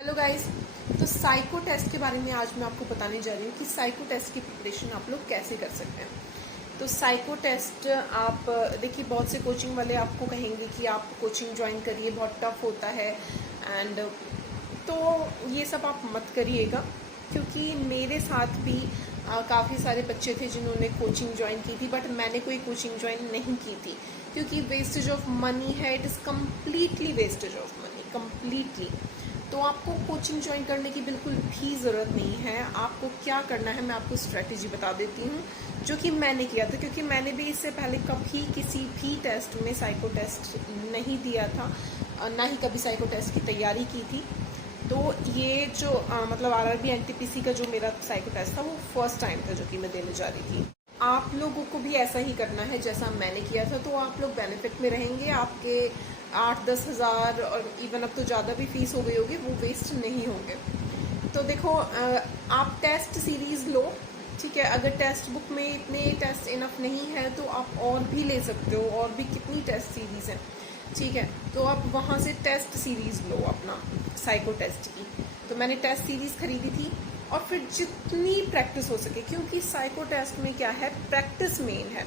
Hello guys. तो psycho test के बारे में आज मैं आपको बताने जा रही हूँ कि साइको टेस्ट की प्रिपरेशन आप लोग कैसे कर सकते हैं। तो साइको टेस्ट आप देखिए, बहुत से कोचिंग वाले आपको कहेंगे कि आप कोचिंग ज्वाइन करिए, बहुत टफ होता है एंड तो ये सब आप मत करिएगा, क्योंकि मेरे साथ भी काफ़ी सारे बच्चे थे जिन्होंने कोचिंग ज्वाइन की थी, बट मैंने कोई कोचिंग ज्वाइन नहीं की थी क्योंकि वेस्टेज ऑफ मनी है। It is completely wastage of money, completely. तो आपको कोचिंग ज्वाइन करने की बिल्कुल भी ज़रूरत नहीं है। आपको क्या करना है मैं आपको स्ट्रेटेजी बता देती हूँ, जो कि मैंने किया था, क्योंकि मैंने भी इससे पहले कभी किसी भी टेस्ट में साइको टेस्ट नहीं दिया था, ना ही कभी साइको टेस्ट की तैयारी की थी। तो ये जो मतलब आरआरबी एनटीपीसी का जो मेरा साइको टेस्ट था वो फर्स्ट टाइम था जो कि मैं देने जा रही थी। आप लोगों को भी ऐसा ही करना है जैसा मैंने किया था, तो आप लोग बेनिफिट में रहेंगे। आपके 8-10 हज़ार और इवन अब तो ज़्यादा भी फीस हो गई होगी, वो वेस्ट नहीं होंगे। तो देखो, आप टेस्ट सीरीज़ लो, ठीक है। अगर टेक्स्ट बुक में इतने टेस्ट इनफ नहीं है तो आप और भी ले सकते हो, और भी कितनी टेस्ट सीरीज़ हैं, ठीक है। तो आप वहाँ से टेस्ट सीरीज़ लो अपना साइको टेस्ट की। तो मैंने टेस्ट सीरीज़ खरीदी थी, और फिर जितनी प्रैक्टिस हो सके, क्योंकि साइको टेस्ट में क्या है, प्रैक्टिस मेन है,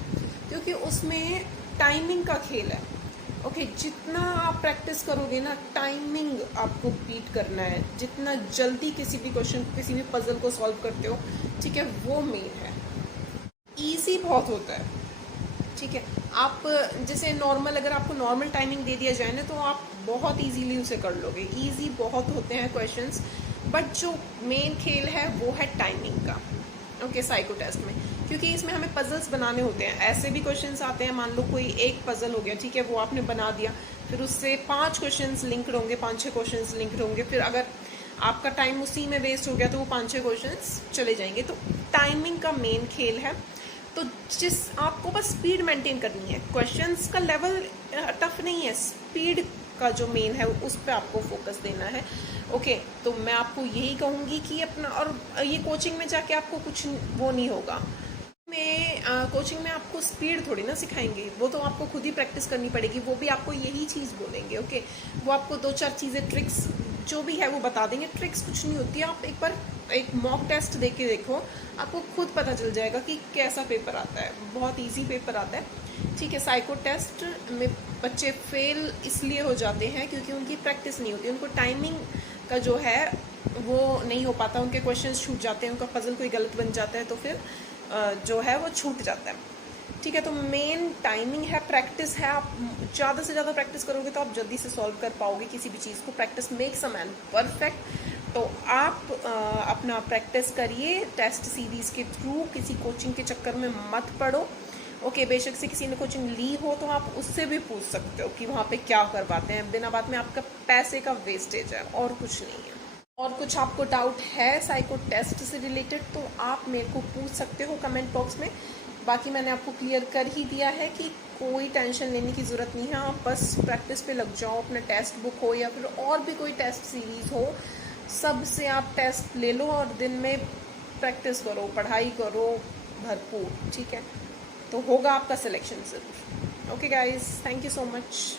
क्योंकि उसमें टाइमिंग का खेल है। ओके, जितना आप प्रैक्टिस करोगे ना, टाइमिंग आपको बीट करना है। जितना जल्दी किसी भी क्वेश्चन को, किसी भी पजल को सॉल्व करते हो, ठीक है, वो मेन है। इजी बहुत होता है, ठीक है। आप जैसे नॉर्मल, अगर आपको नॉर्मल टाइमिंग दे दिया जाए ना, तो आप बहुत इजीली उसे कर लोगे। इजी बहुत होते हैं क्वेश्चंस, बट जो मेन खेल है वो है टाइमिंग का। ओके, साइको टेस्ट में, क्योंकि इसमें हमें पजल्स बनाने होते हैं। ऐसे भी क्वेश्चंस आते हैं, मान लो कोई एक पजल हो गया, ठीक है, वो आपने बना दिया, फिर उससे 5 क्वेश्चंस लिंक्ड होंगे, 5-6 क्वेश्चंस लिंक्ड होंगे। फिर अगर आपका टाइम उसी में वेस्ट हो गया तो वो 5-6 क्वेश्चंस चले जाएंगे। तो टाइमिंग का मेन खेल है। तो जिस आपको बस स्पीड मेंटेन करनी है, क्वेश्चंस का लेवल टफ नहीं है, स्पीड का जो मेन है उस पर आपको फोकस देना है। ओके, तो मैं आपको यही कहूँगी कि अपना, और ये कोचिंग में जाके आपको कुछ वो नहीं होगा। में कोचिंग में आपको स्पीड थोड़ी ना सिखाएंगे, वो तो आपको खुद ही प्रैक्टिस करनी पड़ेगी। वो भी आपको यही चीज़ बोलेंगे। ओके, वो आपको 2-4 चीज़ें, ट्रिक्स जो भी है वो बता देंगे। ट्रिक्स कुछ नहीं होती है। आप एक बार एक मॉक टेस्ट दे के देखो, आपको खुद पता चल जाएगा कि कैसा पेपर आता है। बहुत इजी पेपर आता है, ठीक है। साइको टेस्ट में बच्चे फेल इसलिए हो जाते हैं क्योंकि उनकी प्रैक्टिस नहीं होती, उनको टाइमिंग का जो है वो नहीं हो पाता, उनके क्वेश्चंस छूट जाते हैं, उनका पजल कोई गलत बन जाता है, तो फिर जो है वो छूट जाता है, ठीक है। तो मेन टाइमिंग है, प्रैक्टिस है। आप ज़्यादा से ज़्यादा प्रैक्टिस करोगे तो आप जल्दी से सॉल्व कर पाओगे किसी भी चीज़ को। Practice makes a man perfect. तो आप अपना प्रैक्टिस करिए टेस्ट सीरीज़ के थ्रू। किसी कोचिंग के चक्कर में मत पड़ो। ओके, बेशक से किसी ने कोचिंग ली हो तो आप उससे भी पूछ सकते हो कि वहाँ पे क्या करवाते हैं। बिना बात में आपका पैसे का वेस्टेज है, और कुछ नहीं है। और कुछ आपको डाउट है साइको टेस्ट से रिलेटेड तो आप मेरे को पूछ सकते हो कमेंट बॉक्स में। बाकी मैंने आपको क्लियर कर ही दिया है कि कोई टेंशन लेने की ज़रूरत नहीं है। आप बस प्रैक्टिस पे लग जाओ। अपना टेस्ट बुक हो या फिर और भी कोई टेस्ट सीरीज़ हो, सब से आप टेस्ट ले लो और दिन में प्रैक्टिस करो, पढ़ाई करो भरपूर, ठीक है। तो होगा आपका सिलेक्शन ज़रूर। Okay guys, thank you so much.